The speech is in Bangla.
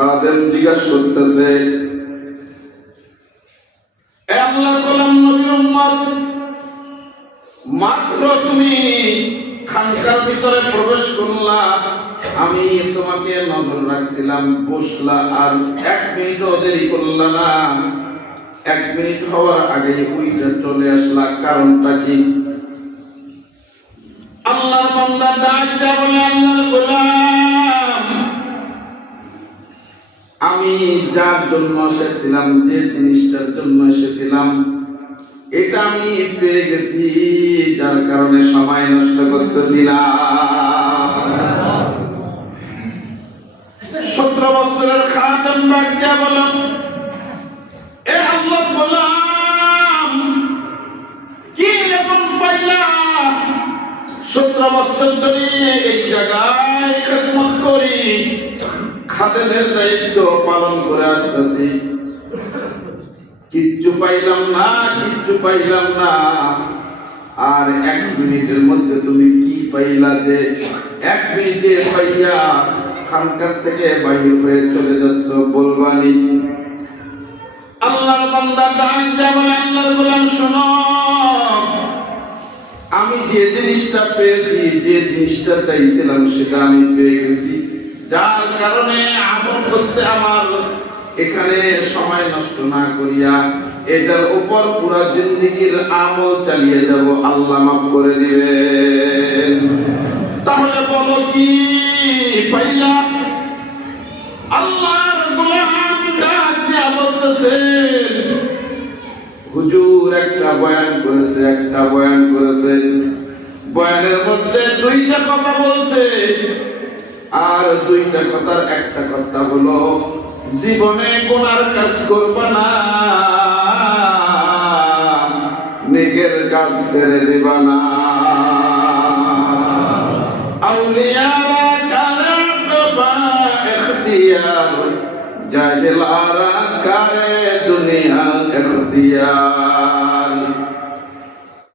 খাদেম জিজ্ঞাসা করতেছে, আল্লাহ গোলাম নবীর উম্মত, মাত্র তুমি খানকার ভিতরে প্রবেশ করলা, আমি তোমাকে নজর রাখছিলাম, বসলা, আর 1 মিনিটও দেরি করলা না। 1 মিনিট হওয়ার আগে ওইটা চলে আসলা, কারণটা কি? আল্লাহর বান্দা ডাক দেয়া বলে, আল্লাহর গোলাম, আমি যার জন্য এসেছিলাম, যে জিনিসটার জন্য এসেছিলাম, এটা আমি পেয়ে গেছি, যার কারণে সময় নষ্ট করতেছি না। 17 বছরের খাদেম ডাক দেয়া বলে, এ আল্লাহর গোলাম, কি এমন পাইলা? 17 বছর ধরে এই জায়গায় খেদমত করি, খাদেমের দায়িত্ব পালন করে আসতেছি, কিচ্ছু পাইলাম না, কিচ্ছু পাইলাম না। আর 1 মিনিটের মধ্যে তুমি কি পাইলা যে 1 মিনিটে পাইয়া খানকার থেকে বাহির হয়ে চলে যাচ্ছ, বলবানি? আল্লাহর বান্দা ডাক দেয়া বলে, আল্লাহর গোলাম শোনো, আমি যে জিনিসটা পেয়েছি, যে জিনিসটা চাইছিলাম, সেটা আমি পেয়ে গেছি, যার কারণে আমল করতে আমার এখানে সময় নষ্ট না করিয়া এটার উপর পুরা জিন্দেগীর আমল চালিয়ে যাব, আল্লাহ মাফ করে দিবেন। তাহলে বলো কি পাইলা? আল্লাহর গোলাম ডাক দিয়া বলতেছে, হুজুর একটা বয়ান করেছে, একটা বয়ান করেছে, বয়ানের মধ্যে 2টা কথা বলছে, আর 2টা কথার একটা কথা হলো, জীবনে গুনার কাজ করবা না, নেকের কাজ ছেড়ে দিবা না। আউলিয়ারা কারে বা ইখতিয়ার, জাহেলারা কারে দুনিয়া ইখতিয়ার।